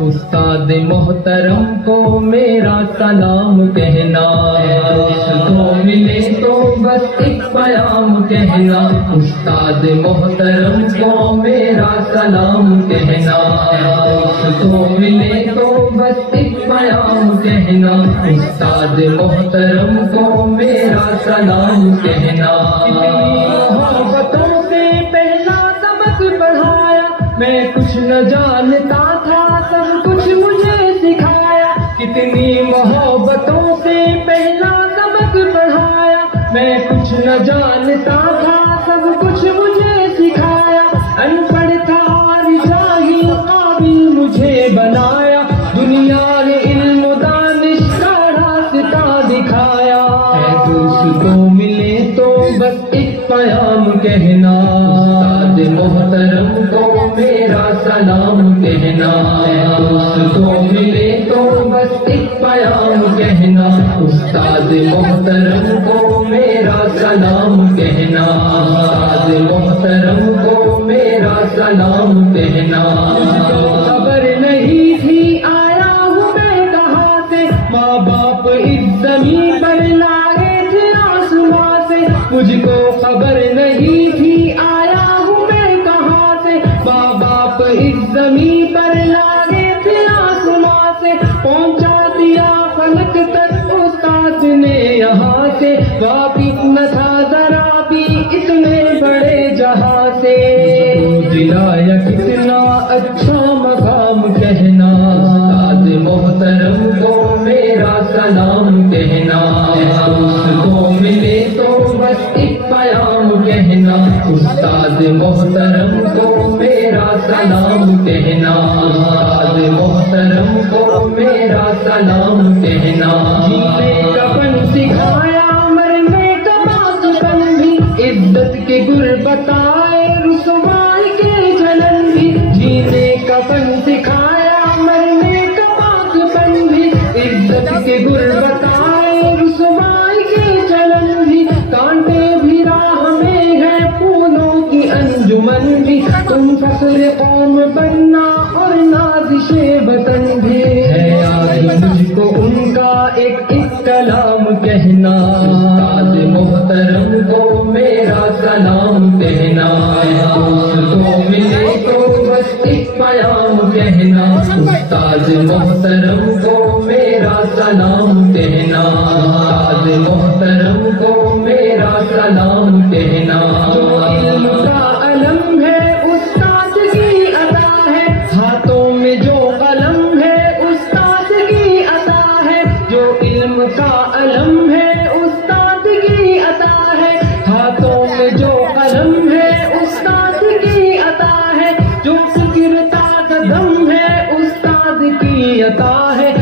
استاد محترم کو میرا سلام کہنا، دوستوں ملے تو بس ایک پیام کہنا، استاد محترم کو میرا سلام کہنا، دوستوں ملے تو بس ایک پیام کہنا، استاد محترم کو میرا سلام کہنا۔ محبتوں سے پہلا سبق پڑھایا، میں کچھ نہ جانتا تھا سب کچھ مجھے سکھایا، کتنی محبتوں سے پہلا سبق پڑھایا، میں کچھ نہ جانتا تھا سب کچھ مجھے سکھایا، ان پڑھ تھا اور جاہل قابل مجھے بنایا، دنیا نے علم و دانش کا راستہ دکھایا۔ اے دوستوں ملے تو بس ایک پیام کہنا، استاد محترم کو میرا سلام کہنا، دوستوں ملے تو بس ایک پیام کہنا، استاد محترم کو میرا سلام کہنا، استاد محترم کو میرا سلام کہنا۔ خبر نہیں تھی آیا ہوں میں کہاں سے، ماں باپ اس زمین پر لائے تھے آسماں سے، مجھ کو خبر نہیں تھی آیا ہوں میں کہاں سے، ماں باپ اس زمین پر لائے تھے آسماں سے، پہنچا دیا فلک تک استاد نے یہاں سے، واقف نہ تھا ذرا بھی اتنے بڑے جہاں سے، دلایا کتنا اچھا مقام کہنا، استاد محترم کو میرا سلام کہنا، دوستوں ملے تو بس ایک پیام کہنا، استاد محترم کو میرا سلام کہنا، استاد محترم کو میرا سلام کہنا۔ جینے کا فن سکھایا مرنے کا بازوقن بھی، عزت کے گر بتائے رسوائی کے جلن بھی، جینے کا فن سکھایا مرنے کا بازوقن بھی، عزت کے گر بتائے رسوائی کے جلن بھی، کانٹے بھی راہ میں ہے پھولوں کی انجمن بھی، تم فخر قوم بننا اور نازش وطن بھی، ہے آج مجھ کو ان کا ایک ایک کلام کہنا، استاد محترم کو میرا سلام کہنا، دوستوں ملے تو بس ایک پیام کہنا، استاد محترم کو میرا سلام کہنا، استاد محترم کو میرا سلام کہنا۔ جو علم کا علم ہے استاد کی عطا ہے، ہاتھوں میں جو قلم ہے استاد کی عطا ہے، جو علم کا علم ہے استاد کی عطا ہے، ہاتھوں میں جو قلم ہے استاد کی عطا ہے، جو فکر کا قدم ہے استاد کی عطا ہے،